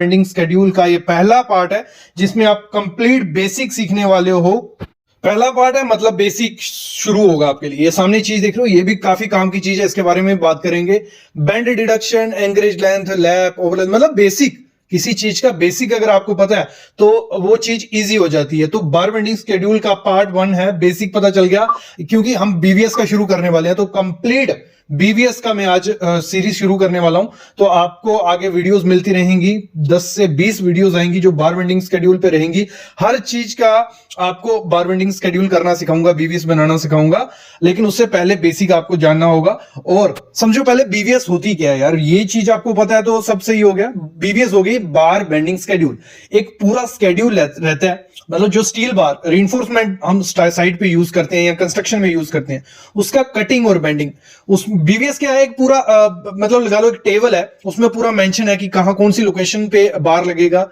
Bending schedule का ये पहला पार्ट है जिसमें आप कंप्लीट बेसिक सीखने वाले हो। पहला पार्ट है मतलब बेसिक शुरू होगा आपके लिए। ये सामने चीज देख रहे हो, ये भी काफी काम की चीज है, इसके बारे में बात करेंगे। Bend deduction, anchorage length, lap, overlap, मतलब बेसिक किसी चीज का बेसिक अगर आपको पता है तो वो चीज इजी हो जाती है। तो बार बेंडिंग स्केड्यूल का पार्ट 1 है, बेसिक पता चल गया। क्योंकि हम बीवीएस का शुरू करने वाले हैं तो कंप्लीट बीवीएस का मैं आज सीरीज शुरू करने वाला हूं। तो आपको आगे वीडियोस मिलती रहेंगी, 10 से 20 वीडियोस आएंगी जो बार बेंडिंग स्केड्यूल पे रहेंगी। हर चीज का आपको बार बेंडिंग स्केड्यूल करना सिखाऊंगा, बीवीएस बनाना सिखाऊंगा, लेकिन उससे पहले बेसिक आपको जानना होगा। और समझो पहले बीवीएस होती क्या है यार, ये चीज आपको पता है तो सब सही हो गया। बीवीएस हो गई बार बेंडिंग स्केड्यूल। एक पूरा स्केड्यूल रहता है, मतलब जो स्टील बार रीइंफोर्समेंट हम साइड पे यूज करते हैं या कंस्ट्रक्शन में यूज करते हैं, उसका कटिंग और बेंडिंग। उस बीवीएस क्या है, एक पूरा मतलब लगा लो एक टेबल है, उसमें पूरा मेंशन है कि कहां कौन सी लोकेशन पे बार लगेगा,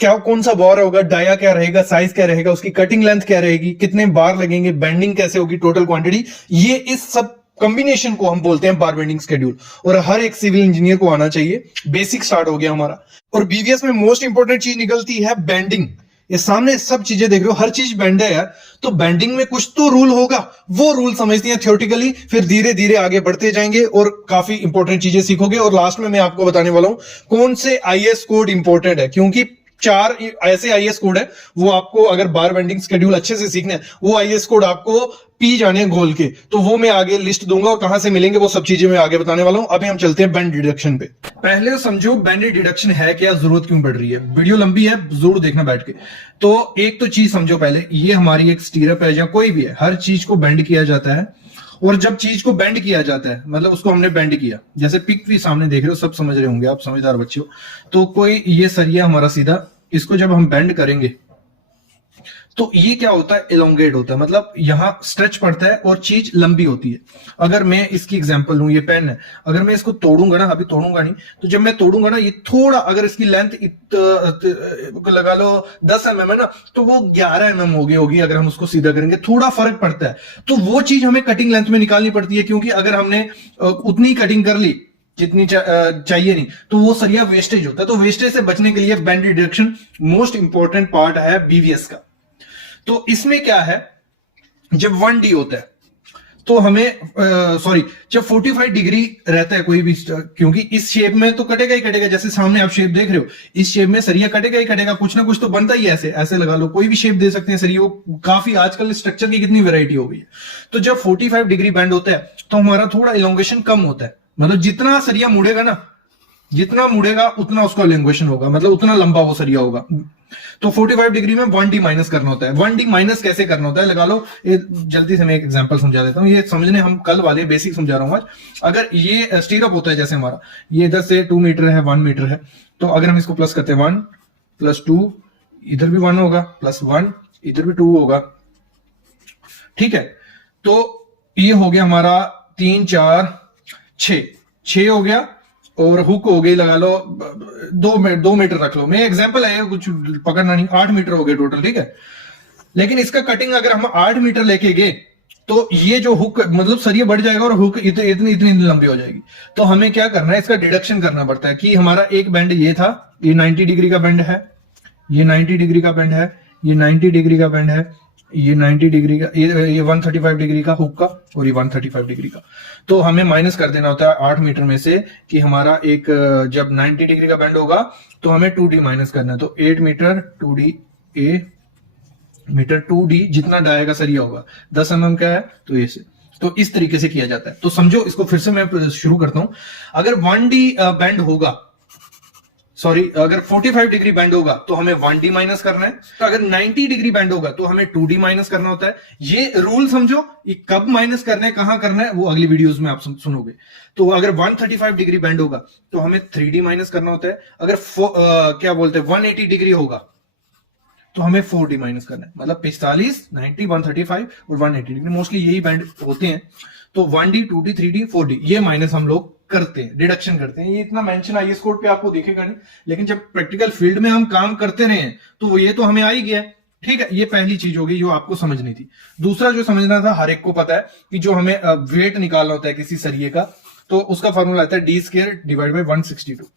क्या कौन सा बार होगा, डाया क्या रहेगा, साइज क्या रहेगा, उसकी कटिंग लेंथ क्या रहेगी, कितने बार लगेंगे, बेंडिंग कैसे होगी, टोटल क्वांटिटी। ये इस सब कॉम्बिनेशन को हम बोलते हैं बार बेंडिंग स्केड्यूल। और हर एक सिविल इंजीनियर को आना चाहिए। बेसिक स्टार्ट हो गया हमारा। और बीवीएस में मोस्ट इंपोर्टेंट चीज निकलती है बेंडिंग। ये सामने सब चीजें देख रहे हो, हर चीज बेंड है यार। तो बेंडिंग में कुछ तो रूल होगा, वो रूल समझते हैं थ्योरेटिकली, फिर धीरे धीरे आगे बढ़ते जाएंगे और काफी इंपॉर्टेंट चीजें सीखोगे। और लास्ट में मैं आपको बताने वाला हूं कौन से आईएस कोड इंपॉर्टेंट है, क्योंकि 4 ऐसे आईएस कोड है, वो आपको अगर बार बेंडिंग स्केड्यूल अच्छे से सीखना है, वो आईएस कोड आपको पी जाने गोल के, तो वो मैं आगे लिस्ट दूंगा और कहां से मिलेंगे वो सब चीजें मैं आगे बताने वाला हूं। अभी हम चलते हैं बेंड डिडक्शन पे। पहले तो समझो बेंड डिडक्शन है क्या, जरूरत क्यों पड़ रही है। वीडियो लंबी है, जरूर देखना बैठ के। तो एक तो चीज समझो पहले, ये हमारी एक स्टीरअप है या कोई भी है, हर चीज को बेंड किया जाता है। और जब चीज को बेंड किया जाता है मतलब उसको हमने बेंड किया, जैसे पिक भी सामने देख रहे हो, सब समझ रहे होंगे आप, समझदार बच्चे हो। तो कोई ये सरिया हमारा सीधा, इसको जब हम बेंड करेंगे तो ये क्या होता है, इलोंगेट होता है, मतलब यहां स्ट्रेच पड़ता है और चीज लंबी होती है। अगर मैं इसकी एग्जांपल लूं, ये पेन है, अगर मैं इसको तोड़ूंगा ना, अभी तोड़ूंगा नहीं, तो जब मैं तोड़ूंगा ना, ये थोड़ा अगर इसकी लेंथ लगा लो 10 mm है ना, तो वो 11 mm होगी अगर हम उसको सीधा करेंगे, थोड़ा फर्क पड़ता है। तो वो चीज हमें कटिंग लेंथ में निकालनी पड़ती है, क्योंकि अगर हमने उतनी कटिंग कर ली जितनी चाहिए नहीं, तो वो सरिया वेस्टेज होता है। तो वेस्टेज से बचने के लिए bend deduction most important part है बीवीएस का। तो इसमें क्या है, जब 1D होता है तो हमें जब 45 डिग्री रहता है कोई भी, क्योंकि इस शेप में तो कटेगा ही कटेगा, जैसे सामने आप शेप देख रहे हो, इस शेप में सरिया कटेगा ही कटेगा, कुछ ना कुछ तो बनता ही है। ऐसे ऐसे लगा लो, कोई भी शेप दे सकते हैं सरिया। काफी आजकल स्ट्रक्चर की कितनी वैरायटी हो गई है। तो जब 45 डिग्री बेंड होता है तो हमारा थोड़ा इलोंगेशन कम होता है, मतलब जितना सरिया मुड़ेगा ना, जितना मुड़ेगा उतना उसका इलोंगेशन होगा, मतलब उतना लंबा वो सरिया होगा। तो 45 डिग्री में 1D माइनस करना होता है। 1D माइनस कैसे करना होता है, लगा लो, ये जल्दी से मैं एक एग्जांपल समझा देता हूं, ये समझने हम कल वाले बेसिक समझा रहा हूं आज। अगर ये स्टीरअप होता है, जैसे हमारा ये इधर से 2 मीटर है, 1 मीटर है, तो अगर हम इसको प्लस करते हैं 1 + 2, इधर भी 1 होगा, +1 इधर भी 2 होगा, ठीक है। तो ये हो गया हमारा 3 4 6 हो गया। और हुक हो गई, लगा लो 2 मीटर रख लो, मैं एग्जांपल है, कुछ पकड़ना नहीं, 8 मीटर हो गए टोटल, ठीक है। लेकिन इसका कटिंग अगर हम 8 मीटर लेके गए तो ये जो हुक मतलब सरिया बढ़ जाएगा और हुक इतनी इतनी लंबी हो जाएगी। तो हमें क्या करना है, इसका डिडक्शन करना पड़ता है कि हमारा एक बेंड ये था, ये 90 डिग्री का बेंड है, ये 90 डिग्री का बेंड है, ये 90 डिग्री का बेंड है, ये 90 डिग्री का, ये 135 डिग्री का हुक का, और ये 135 डिग्री का। तो हमें माइनस कर देना होता है 8 मीटर में से, कि हमारा एक जब 90 डिग्री का बेंड होगा तो हमें 2D माइनस करना है। तो 8 मीटर 2D, ए मीटर 2D जितना डाया का सरिया होगा, 10 mm का है, तो ये से। तो इस तरीके से किया जाता है। तो समझो इसको फिर से मैं शुरू करता हूं। अगर 1D बेंड होगा, अगर 45 डिग्री बैंड होगा तो हमें 1D माइनस करना है। तो अगर 90 डिग्री बैंड होगा तो हमें 2D माइनस करना होता है। ये रूल समझो, ये कब माइनस करना है, कहां करना है, वो अगली वीडियोस में आप सुनोगे। तो अगर 135 डिग्री बैंड होगा तो हमें 3D माइनस करना होता है। अगर क्या बोलते हैं 180 डिग्री होगा तो हमें 4D माइनस करना है। मतलब 45, 90, 135 और 180 डिग्री, मोस्टली यही बैंड होते हैं। तो 1D, 2D, 3D, 4D ये माइनस हम लोग करते हैं, डिडक्शन करते हैं। ये इतना मेंशन आईएस कोड पे आपको दिखेगा नहीं, लेकिन जब प्रैक्टिकल फील्ड में हम काम करते रहे हैं तो ये तो हमें आ ही गया, ठीक है। ये पहली चीज होगी जो आपको समझनी थी। दूसरा जो समझना था, हर एक को पता है कि जो हमें वेट निकालना होता है किसी सरिये का, तो उसका फॉर्मूला आता है D² / 162।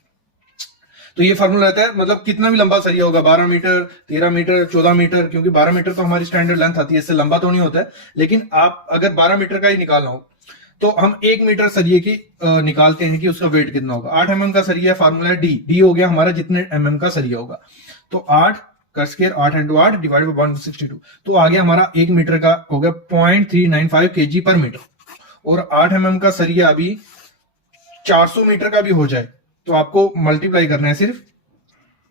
तो ये फार्मूला रहता है, मतलब कितना भी लंबा सरिया होगा, 12 मीटर, 13 मीटर, 14 मीटर, क्योंकि 12 मीटर तो हमारी स्टैंडर्ड लेंथ आती है, इससे लंबा तो नहीं होता है, लेकिन आप अगर 12 मीटर का ही निकालना हो तो हम 1 मीटर सरिये की निकालते हैं कि उसका वेट कितना होगा। 8 mm का सरिया, फार्मूला है डी हो गया हमारा जितने mm का सरिया होगा, तो 8 का स्क्वायर 8 इंटू 8 डिवाइड बाय 162, तो आ गया हमारा 1 मीटर का हो गया 0.395 kg पर मीटर। और 8 mm का सरिया अभी 400 मीटर का भी हो जाए तो आपको मल्टीप्लाई करना है सिर्फ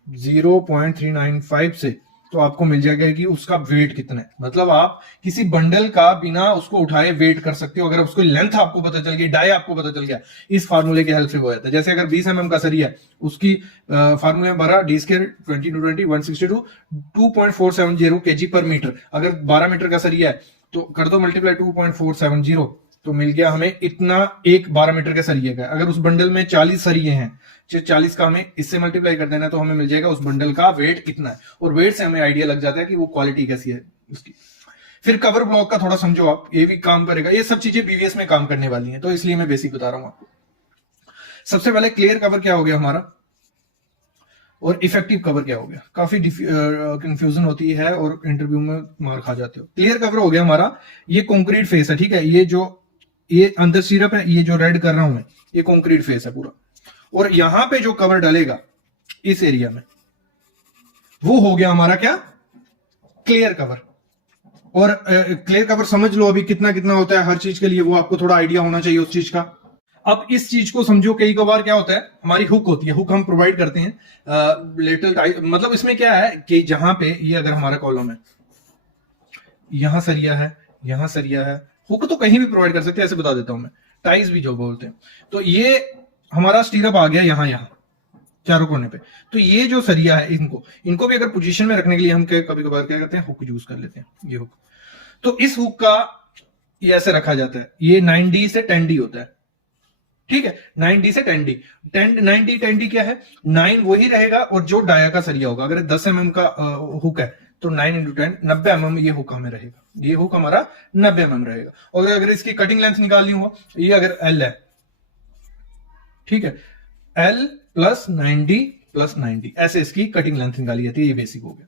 0.395 से, तो आपको मिल जाएगा कि उसका वेट कितना है। मतलब आप किसी बंडल का बिना उसको उठाए वेट कर सकते हो, अगर उसको लेंथ आपको पता चल गई, डाई आपको पता चल गया, इस फार्मूले की हेल्प से हो जाता है। जैसे अगर 20 mm का सरिया है, उसकी फार्मूले में भरा डी स्क्वायर 20 × 20 162 2.470 kg पर मीटर। अगर 12 मीटर का सरिया है तो कर दो मल्टीप्लाई 2.470, तो मिल गया हमें इतना एक 12 मीटर के सरिये का। अगर उस बंडल में 40 सरिये हैं, 40 का हमें इससे मल्टीप्लाई कर देना, तो हमें मिल जाएगा उस बंडल का वेट कितना है, और वेट से हमें आइडिया लग जाता है कि वो क्वालिटी कैसी है उसकी। फिर कवर ब्लॉक का थोड़ा समझो आप, ये भी काम करेगा, ये सब चीजें बीवीएस में काम करने वाली हैं, तो इसलिए मैं बेसिक बता रहा हूं आपको। सबसे पहले क्लियर कवर क्या हो गया हमारा, और इफेक्टिव कवर क्या हो गया। काफी कंफ्यूजन होती है और इंटरव्यू में मार खा जाते हो। क्लियर कवर हो गया हमारा, ये कॉन्क्रीट फेस है, ठीक है, ये अंदर सिरप है, ये जो रेड कर रहा हूं मैं, ये कॉन्क्रीट फेस है पूरा, और यहां पे जो कवर डलेगा इस एरिया में, वो हो गया हमारा क्या, क्लियर कवर। और क्लियर कवर समझ लो अभी कितना कितना होता है हर चीज के लिए, वो आपको थोड़ा आइडिया होना चाहिए उस चीज का। अब इस चीज को समझो, कई बार क्या होता है, हमारी हुक होती है, हुक हम प्रोवाइड करते हैं लिटिल टाइप, मतलब इसमें क्या है कि जहां पे ये अगर हमारा कॉलम है, यहां सरिया है, यहां सरिया है, हुक तो कहीं भी प्रोवाइड कर सकते हैं, ऐसे बता देता हूं मैं, टाइज भी जो बोलते हैं। तो ये हमारा स्टीरअप आ गया यहां चारों कोने पे, तो ये जो सरिया है इनको भी अगर पोजीशन में रखने के लिए हम कभी कभार क्या करते हैं, हुक यूज कर लेते हैं, ये हुक। तो इस हुक का ये ऐसे रखा जाता है, ये 9D से 10D होता है, ठीक है, 9D से 10D। 9D क्या है, 9 वही रहेगा, और जो डाया का सरिया होगा, अगर 10 mm का हुक है तो 9 × 10 90 mm ये हुक हमें रहेगा, ये हुक हमारा 90 mm रहेगा। और अगर इसकी कटिंग लेंथ निकालनी हो, ये अगर L है, ठीक है, L + 9D + 9D, ऐसे इसकी कटिंग लेंथ निकाली जाती है, ये बेसिक हो गया।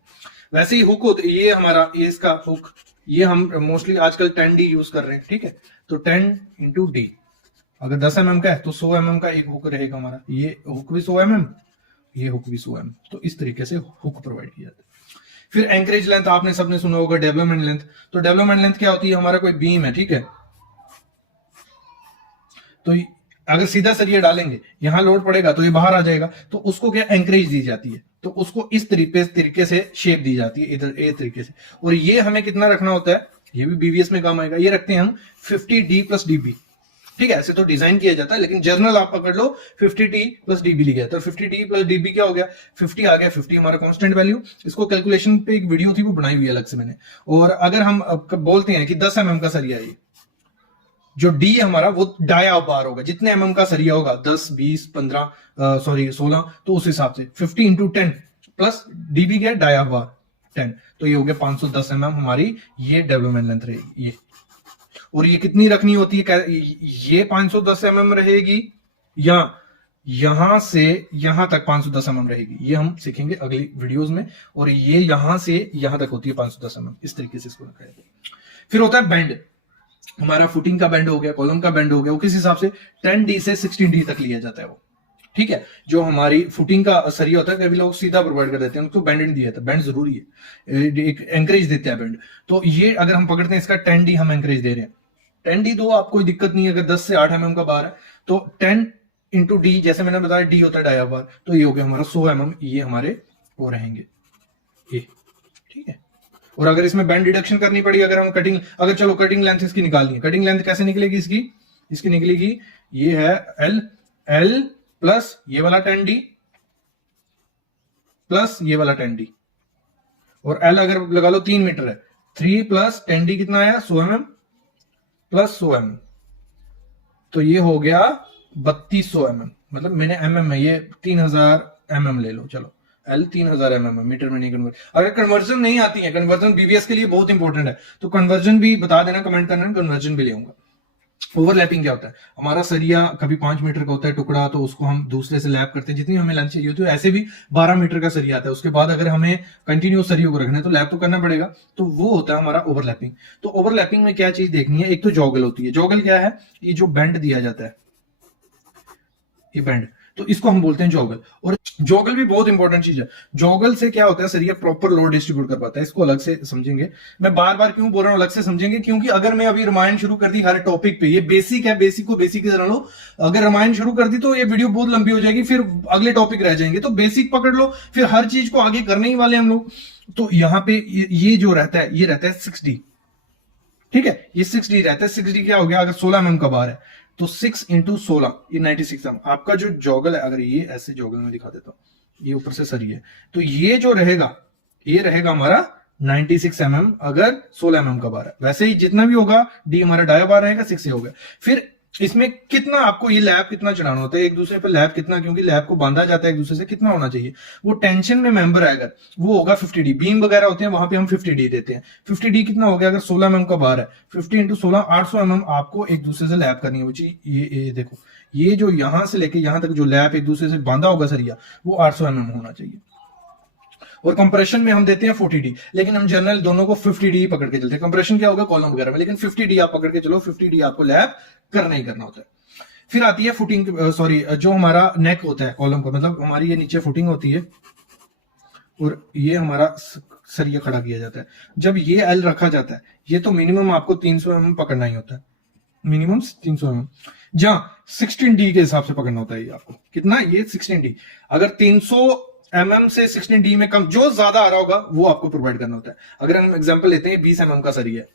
वैसे ही हुक होते, ये हमारा ये इसका हुक, ये हम मोस्टली आजकल 10D यूज कर रहे हैं, ठीक है, तो 10 × D, अगर 10 mm का है तो 100 mm का एक हुक रहेगा हमारा, ये हुक भी 100 mm, ये हुक भी 100 mm, तो इस तरीके से हुक प्रोवाइड किया जाता है। फिर एंकरेज लेंथ आपने सबने सुना होगा, डेवलपमेंट लेंथ। तो डेवलपमेंट लेंथ क्या होती है, हमारा कोई बीम है, ठीक है, तो अगर सीधा सरिया डालेंगे, यहां लोड पड़ेगा तो ये बाहर आ जाएगा, तो उसको क्या एंकरेज दी जाती है, तो उसको इस तरीके से शेप दी जाती है, इधर ए तरीके से। और ये हमें कितना रखना होता है, ये भी बीवीएस में काम आएगा, ये रखते हैं हम 50D + DB, ठीक है, ऐसे तो डिजाइन किया जाता है, लेकिन जर्नल आप पकड़ लो 50D + DB लिखा, तो 50D + DB क्या हो गया, 50 आ गया, 50 हमारा कांस्टेंट वैल्यू। इसको कैलकुलेशन पे एक वीडियो थी, वो बनाई हुई है अलग से मैंने। और अगर हम बोलते हैं कि 10 mm का सरिया, ये जो D हमारा वो डाया बार होगा, जितने mm का सरिया होगा, 10 20 15 16, तो उस हिसाब से 50 × 10 + DB क्या, डाया बार 10, तो ये हो गया 510 mm हमारी ये डेवलपमेंट लेंथ रहेगी ये। और ये कितनी रखनी होती है, ये 510 mm रहेगी, या यहां से यहां तक 510 mm रहेगी, ये हम सीखेंगे अगली वीडियोस में। और ये यहां से यहां तक होती है 510 mm, इस तरीके से इसको रखा है। फिर होता है बेंड, हमारा फुटिंग का बेंड हो गया, कॉलम का बेंड हो गया, वो किस हिसाब से 10D से 16D तक लिया जाता है वो, ठीक है। जो हमारी फुटिंग का सरिया होता है, कभी लोग सीधा प्रोवाइड कर देते हैं, उनको बेंड नहीं दिया जाता, बेंड जरूरी है, एक एंकरेज देते हैं बेंड। तो ये अगर हम पकड़ते हैं इसका 10D हम एंकरेज दे रहे हैं, 10D दो, आप कोई दिक्कत नहीं है। अगर 10 से 8 mm का बार है तो 10 × D, जैसे मैंने बताया D होता है डाया बार, तो ये हो गया हमारा 100 mm, ये हमारे वो रहेंगे ये, ठीक है। और अगर इसमें बैंड डिडक्शन करनी पड़ी, अगर हम कटिंग, अगर चलो कटिंग लेंथ इसकी निकालनी है, कटिंग लेंथ कैसे निकलेगी इसकी निकलेगी, ये है L प्लस ये वाला 10D प्लस ये वाला 10D, और L अगर लगा लो 3 मीटर है, 3 + 10D कितना आया, 100 mm + 100 mm, तो ये हो गया 3200 mm, मतलब मैंने mm है, ये 3000 mm ले लो, चलो L 3000 mm मीटर में नहीं कन्वर्ट। अगर कन्वर्जन नहीं आती है, कन्वर्जन बीबीएस के लिए बहुत इंपॉर्टेंट है, तो कन्वर्जन भी बता देना, कमेंट करना, कन्वर्जन भी ले आऊंगा। ओवरलैपिंग क्या होता है, हमारा सरिया कभी 5 मीटर का होता है टुकड़ा, तो उसको हम दूसरे से लैप करते हैं, जितनी हमें लेंथ चाहिए होती है। ऐसे भी 12 मीटर का सरिया आता है, उसके बाद अगर हमें कंटिन्यूस सरियों को रखना है तो लैप तो करना पड़ेगा, तो वो होता है हमारा ओवरलैपिंग। तो ओवरलैपिंग में क्या चीज देखनी है, एक तो जॉगल होती है। जॉगल क्या है, ये जो बैंड दिया जाता है, ये बैंड, तो इसको हम बोलते हैं जॉगल। और जॉगल भी बहुत इंपॉर्टेंट चीज है। जॉगल से क्या होता है, सरिया प्रॉपर लोड डिस्ट्रीब्यूट कर पाता है। इसको अलग से समझेंगे। मैं बार बार क्यों बोल रहा हूं अलग से समझेंगे, क्योंकि अगर मैं अभी रामायण शुरू कर दी हर टॉपिक पे, ये बेसिक है, बेसिक को बेसिक की तरह लो। अगर रामायण शुरू कर दी तो ये वीडियो बहुत लंबी हो जाएगी, फिर अगले टॉपिक रह जाएंगे। तो बेसिक पकड़ लो, फिर हर चीज को आगे करने ही वाले हम लोग। तो यहाँ पे ये जो रहता है, ये रहता है 6D, ठीक है, ये 6D रहता है। 6D क्या हो गया, अगर 16 mm का बार है तो 6 इंटू 16, ये 96 mm। आपका जो जॉगल है, अगर ये ऐसे जॉगल में दिखा देता हूं, ये ऊपर से सरी है, तो ये जो रहेगा, ये रहेगा हमारा 96 mm, अगर 16 mm का बार है। वैसे ही जितना भी होगा, डी हमारा डाया बार रहेगा, 6 हो गया। फिर इसमें कितना आपको ये लैब कितना चढ़ाना होता है एक दूसरे पे, लैब कितना, क्योंकि लैब को बांधा जाता है एक दूसरे से, कितना होना चाहिए, वो टेंशन में मेंबर है अगर वो होगा 50D। बीम वगैरह होते हैं वहां पे हम 50D देते हैं। 50D कितना हो गया, अगर 16 mm का बार है, 50 इंटू 16, 800 mm आपको एक दूसरे से लैब करनी है। ये देखो, ये जो यहां से लेके यहां तक जो लैब एक दूसरे से बांधा होगा सरिया, वो 800 mm होना चाहिए। और कंप्रेशन में हम देते हैं 40D, लेकिन हम जनरल दोनों को 50D पकड़ के चलते हैं। कंप्रेशन क्या होगा कॉलम वगैरह में, लेकिन 50D आप पकड़ के चलो, 50D आपको लैब करना ही करना होता है। फिर आती है फुटिंग, सॉरी, जो हमारा नेक होता है कॉलम का, मतलब हमारी ये नीचे फुटिंग होती है और ये हमारा सरिया खड़ा किया जाता है। जब ये एल रखा जाता है, ये तो मिनिमम आपको 300 mm पकड़ना ही होता है, मिनिमम 300 mm, जहां 16D के हिसाब से पकड़ना होता है। ये आपको कितना, ये 16D, अगर 300 mm से 16D में कम जो ज्यादा आ रहा होगा वो आपको प्रोवाइड करना होता है। अगर हम एग्जांपल लेते हैं 20 mm का सरिया है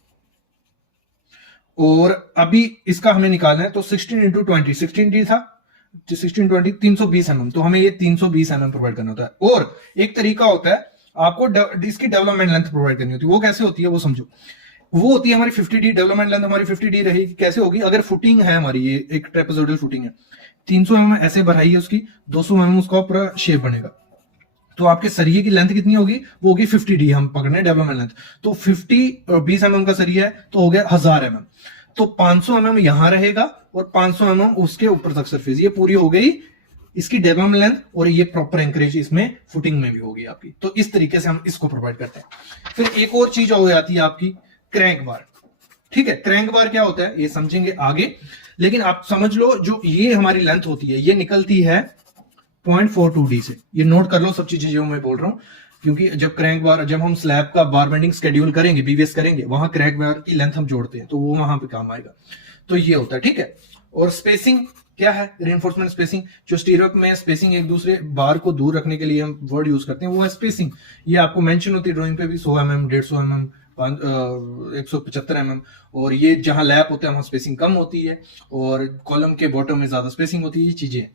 और अभी इसका हमें निकालना है, तो 16 इंटू 20, 16D था, 16 20 320 mm, तो हमें ये 320 mm प्रोवाइड करना होता है। और एक तरीका होता है आपको इसकी डेवलपमेंट लेंथ प्रोवाइड करनी होती है। वो कैसे होती है वो समझो। वो होती है हमारी 50D, डेवलपमेंट लेंथ हमारी 50D रहेगी। कैसे होगी, अगर फुटिंग है हमारी, ये एक ट्रेपेजोइडल फुटिंग है, 300 mm ऐसे बढ़ाई है उसकी, 200 mm उसका पूरा शेप बनेगा, तो आपके सरिये की लेंथ कितनी होगी, वो होगी 50D। हम पकड़ने डेवलपमेंट लेंथ, तो 50 और 20 mm का सरिया है तो हो गया 1000 mm, तो 500 mm यहां रहेगा और 500 mm उसके ऊपर तक सरफेस। ये पूरी हो गई इसकी डेवलपमेंट लेंथ, और ये प्रॉपर एंकरेज इसमें फुटिंग में भी होगी आपकी। तो इस तरीके से हम इसको प्रोवाइड करते हैं। फिर एक और चीज हो जाती है आपकी क्रैंक बार, ठीक है। क्रैंक बार क्या होता है ये समझेंगे आगे, लेकिन आप समझ लो जो ये हमारी लेंथ होती है, ये निकलती है 0.42D से। ये नोट कर लो सब चीजें जो मैं बोल रहा हूं, क्योंकि जब क्रैंक बार, जब हम स्लैब का बार बेंडिंग शेड्यूल करेंगे, बीवीएस करेंगे, वहां क्रैंक बार की लेंथ हम जोड़ते हैं, तो वो वहां पे काम आएगा। तो ये होता है, ठीक है। और स्पेसिंग क्या है, रिइंफोर्समेंट स्पेसिंग, जो स्टीरअप में स्पेसिंग एक दूसरे बार को दूर रखने के लिए हम वर्ड यूज करते हैं, वो है स्पेसिंग। ये आपको मेंशन होती है ड्राइंग पे भी, 100 mm, 150 mm, 175 mm, और ये जहां लैप होता है वहां स्पेसिंग कम होती है, और कॉलम के बॉटम में ज्यादा स्पेसिंग होती है, ये चीजें।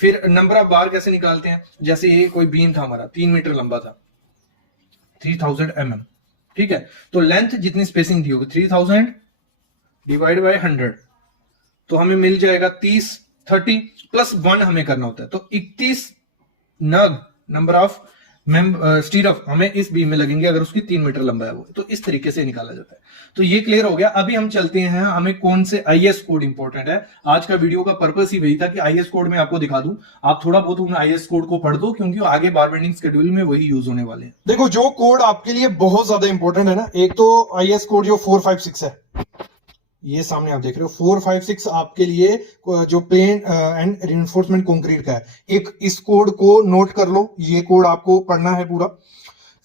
फिर नंबर ऑफ बार कैसे निकालते हैं, जैसे ये कोई बीम था हमारा 3 मीटर लंबा था, 3000 mm, ठीक है, तो लेंथ जितनी स्पेसिंग दी होगी 3000 डिवाइड बाय 100, तो हमें मिल जाएगा 30 प्लस 1 हमें करना होता है, तो 31 नग नंबर ऑफ स्टीरअप हमें इस बीम में लगेंगे अगर उसकी 3 मीटर लंबा है वो। तो इस तरीके से निकाला जाता है। तो ये क्लियर हो गया। अभी हम चलते हैं, हमें कौन से आईएस कोड इंपॉर्टेंट है। आज का वीडियो का पर्पस ही वही था कि आईएस कोड में आपको दिखा दूं, आप थोड़ा बहुत उन आईएस कोड को पढ़ दो, क्योंकि आगे बार बेंडिंग शेड्यूल में वही यूज होने वाले हैं। देखो जो कोड आपके लिए बहुत ज्यादा इंपॉर्टेंट है ना, एक तो आईएस कोड जो 456 है, ये सामने आप देख रहे हो 456 आपके लिए जो प्लेन एंड रिइंफोर्समेंट कंक्रीट का है। एक इस कोड को नोट कर लो, ये कोड आपको पढ़ना है पूरा।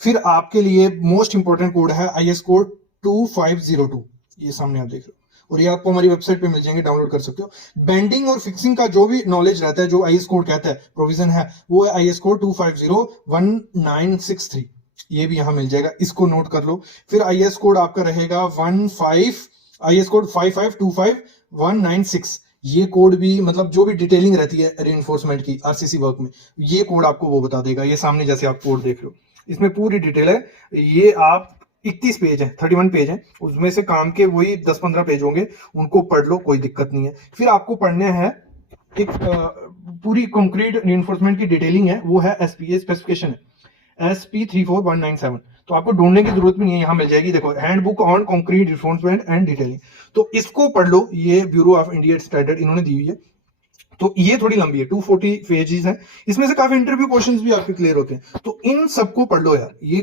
फिर आपके लिए मोस्ट इंपॉर्टेंट कोड है आईएस कोड 2502, ये सामने आप देख रहे हो, और ये आपको हमारी वेबसाइट पे मिल जाएंगे, डाउनलोड कर सकते हो। बेंडिंग और फिक्सिंग का जो भी नॉलेज रहता है, जो आईएस कोड कहता है, प्रोविजन है, वो है आईएस कोड 2501 ये भी यहां मिल जाएगा, इसको नोट कर लो। फिर आईएस कोड आपका रहेगा 15 आईएस कोड 5525196, ये कोड भी मतलब जो भी डिटेलिंग रहती है रिइंफोर्समेंट की आरसीसी वर्क में, ये कोड आपको वो बता देगा। ये सामने जैसे आप कोड देख रहे हो, इसमें पूरी डिटेल है। ये आप 31 पेज है, 31 पेज है, उसमें से काम के वही 10-15 पेज होंगे, उनको पढ़ लो, कोई दिक्कत नहीं है। फिर आपको पढ़ने हैं एक पूरी कंक्रीट रिइंफोर्समेंट की डिटेलिंग है, वो है एसपीए स्पेसिफिकेशन है। SP34197। तो आपको ढूंढने की जरूरत भी नहीं है, यहाँ मिल जाएगी। देखो, handbook on concrete reinforcement and detailing, तो इसको पढ़ लो, ये ब्यूरो ऑफ इंडियन स्टैंडर्ड इन्होंने दी हुई है। तो ये थोड़ी लंबी है, 240 पेजेस है, इसमें से काफी इंटरव्यू क्वेश्चंस भी आपके क्लियर होते हैं, तो इन सबको पढ़ लो यार, ये